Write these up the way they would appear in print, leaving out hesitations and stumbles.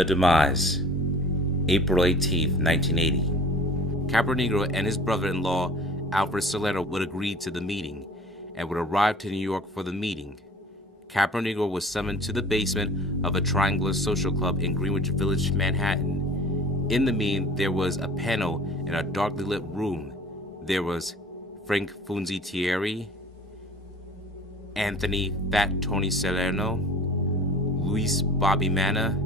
The demise. April 18, 1980. Caponigro and his brother-in-law, Alfred Salerno, would agree to the meeting and would arrive to New York for the meeting. Caponigro was summoned to the basement of a triangular social club in Greenwich Village, Manhattan. In the meeting, there was a panel in a darkly lit room. There was Frank Funzi Thierry, Anthony Fat Tony Salerno, Luis Bobby Manna,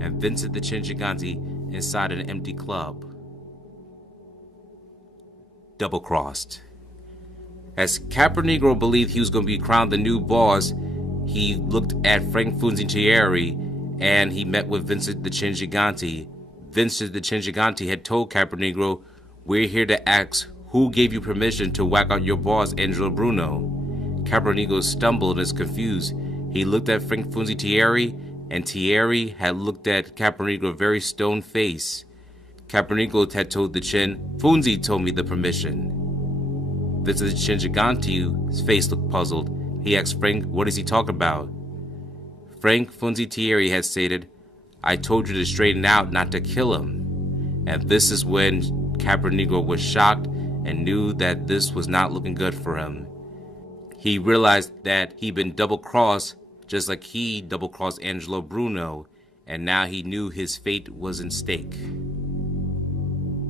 and Vincent the Chin Gigante inside an empty club. Double-crossed. As Caponigro believed he was going to be crowned the new boss, he looked at Frank Funzi Thierry and he met with Vincent the Chin Gigante. Vincent the Chin Gigante had told Caponigro, "We're here to ask who gave you permission to whack out your boss, Angelo Bruno." Caponigro stumbled and was confused. He looked at Frank Funzi Thierry, and Thierry had looked at Caponigro very stone-faced. Caponigro had told the Chin, "Funzi told me the permission." Vincent the Chin Gigante's face looked puzzled. He asked Frank, "What is he talking about?" Frank Funzi Thierry had stated, "I told you to straighten out, not to kill him." And this is when Caponigro was shocked and knew that this was not looking good for him. He realized that he'd been double-crossed, just like he double-crossed Angelo Bruno, and now he knew his fate was in stake.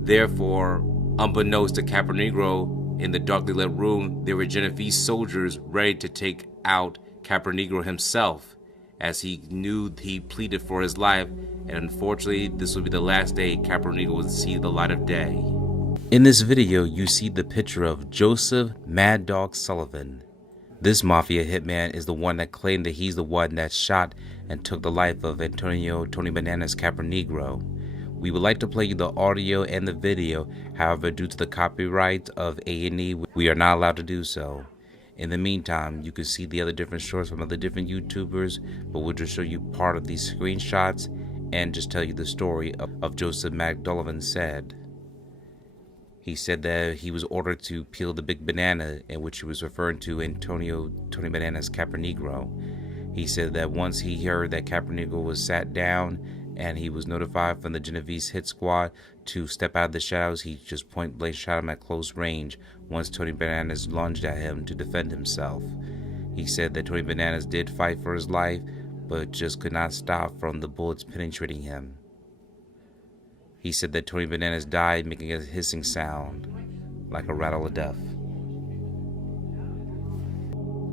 Therefore, unbeknownst to Caponigro, in the darkly lit room, there were Genovese soldiers ready to take out Caponigro himself, as he knew he pleaded for his life, and unfortunately, this would be the last day Caponigro would see the light of day. In this video, you see the picture of Joseph Mad Dog Sullivan. This mafia hitman is the one that claimed that he's the one that shot and took the life of Antonio Tony Bananas Caponigro. We would like to play you the audio and the video, however, due to the copyright of A&E, we are not allowed to do so. In the meantime, you can see the other different shorts from other different YouTubers, but we'll just show you part of these screenshots and just tell you the story of Joseph McDullivan said. He said that he was ordered to peel the big banana, in which he was referring to Antonio Tony Bananas Caponigro. He said that once he heard that Caponigro was sat down and he was notified from the Genovese hit squad to step out of the shadows, he just point blank shot him at close range once Tony Bananas lunged at him to defend himself. He said that Tony Bananas did fight for his life, but just could not stop from the bullets penetrating him. He said that Tony Bananas died making a hissing sound, like a rattle of death.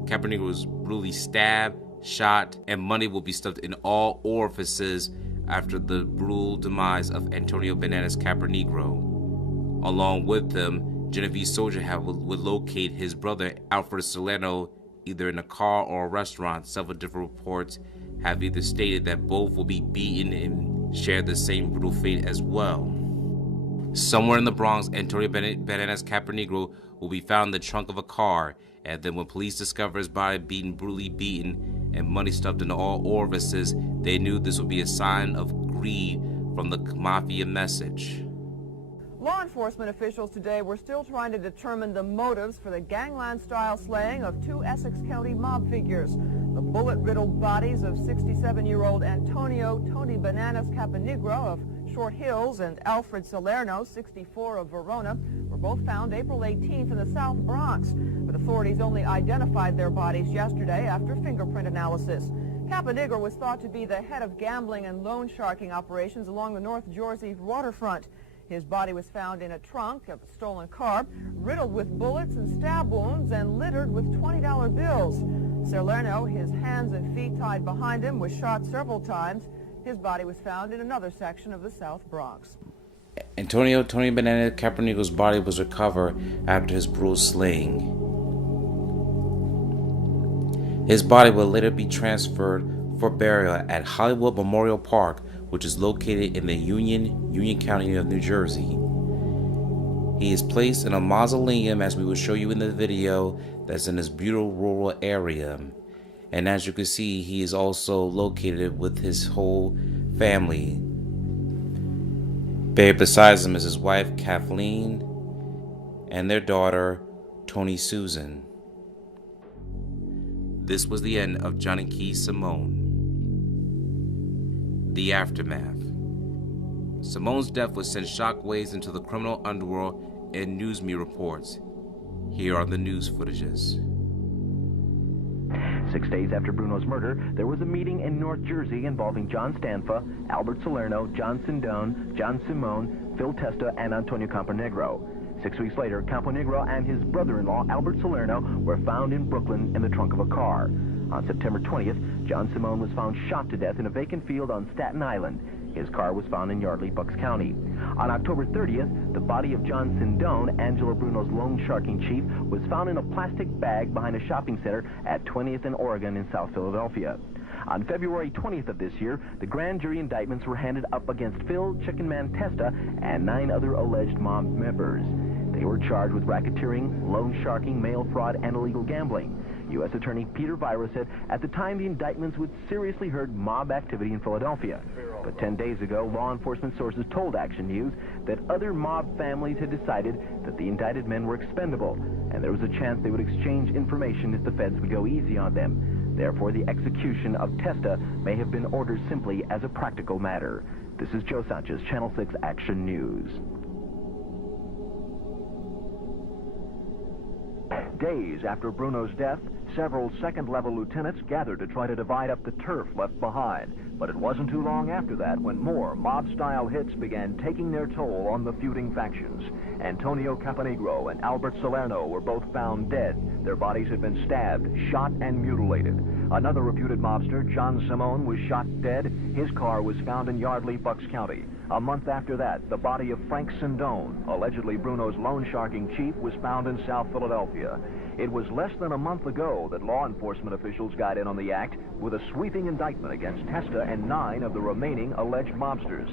Caponigro was brutally stabbed, shot, and money will be stuffed in all orifices after the brutal demise of Antonio Bananas Caponigro. Along with them, Genovese soldiers would locate his brother Alfred Salerno either in a car or a restaurant. Several different reports have either stated that both will be beaten and share the same brutal fate as well. Somewhere in the Bronx, Antonio Bananas Caponigro will be found in the trunk of a car, and then when police discover his body brutally beaten and money stuffed into all orifices, they knew this would be a sign of greed from the mafia message. Law enforcement officials today were still trying to determine the motives for the gangland-style slaying of two Essex County mob figures. The bullet-riddled bodies of 67-year-old Antonio Tony Bananas Caponigro of Short Hills and Alfred Salerno, 64, of Verona, were both found April 18th in the South Bronx, but authorities only identified their bodies yesterday after fingerprint analysis. Caponigro was thought to be the head of gambling and loan sharking operations along the North Jersey waterfront. His body was found in a trunk of a stolen car, riddled with bullets and stab wounds and littered with $20 bills. Salerno, his hands and feet tied behind him, was shot several times. His body was found in another section of the South Bronx. Antonio Tony Bananas Caponigro's body was recovered after his brutal slaying. His body will later be transferred for burial at Hollywood Memorial Park, which is located in the Union County of New Jersey. He is placed in a mausoleum, as we will show you in the video, that's in this beautiful rural area. And as you can see, he is also located with his whole family. Buried beside him is his wife, Kathleen, and their daughter, Tony Susan. This was the end of Johnny Keys Simone. The aftermath. Simone's death would send shockwaves into the criminal underworld and news me reports. Here are the news footages. 6 days after Bruno's murder, there was a meeting in North Jersey involving John Stanfa, Albert Salerno, John Sindone, John Simone, Phil Testa, and Antonio Caponigro. 6 weeks later, Caponigro and his brother-in-law, Albert Salerno, were found in Brooklyn in the trunk of a car. On September 20th, John Simone was found shot to death in a vacant field on Staten Island. His car was found in Yardley, Bucks County. On October 30th, the body of John Sindone, Angelo Bruno's loan sharking chief, was found in a plastic bag behind a shopping center at 20th and Oregon in South Philadelphia. On February 20th of this year, the grand jury indictments were handed up against Phil Chicken Man Testa and 9 other alleged mob members. They were charged with racketeering, loan sharking, mail fraud, and illegal gambling. U.S. Attorney Peter Vira said at the time the indictments would seriously hurt mob activity in Philadelphia. But 10 days ago, law enforcement sources told Action News that other mob families had decided that the indicted men were expendable, and there was a chance they would exchange information if the feds would go easy on them. Therefore, the execution of Testa may have been ordered simply as a practical matter. This is Joe Sanchez, Channel 6 Action News. Days after Bruno's death, several second-level lieutenants gathered to try to divide up the turf left behind. But it wasn't too long after that when more mob-style hits began taking their toll on the feuding factions. Antonio Caponigro and Albert Salerno were both found dead. Their bodies had been stabbed, shot, and mutilated. Another reputed mobster, John Simone, was shot dead. His car was found in Yardley, Bucks County. A month after that, the body of Frank Sindone, allegedly Bruno's loan sharking chief, was found in South Philadelphia. It was less than a month ago that law enforcement officials got in on the act with a sweeping indictment against Testa and 9 of the remaining alleged mobsters.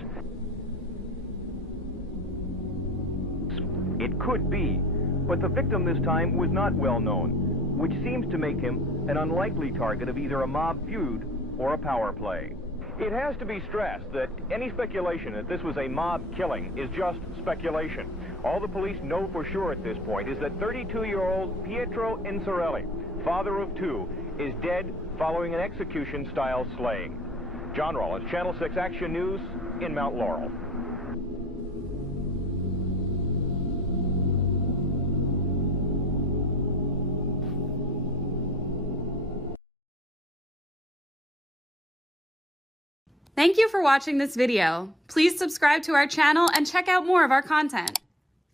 It could be, but the victim this time was not well known, which seems to make him an unlikely target of either a mob feud or a power play. It has to be stressed that any speculation that this was a mob killing is just speculation. All the police know for sure at this point is that 32-year-old Pietro Incerelli, father of 2, is dead following an execution-style slaying. John Rollins, Channel 6 Action News in Mount Laurel. Thank you for watching this video. Please subscribe to our channel and check out more of our content.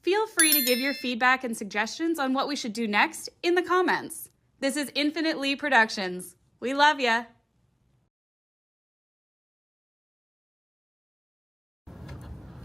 Feel free to give your feedback and suggestions on what we should do next in the comments. This is Infinite Lee Productions. We love ya.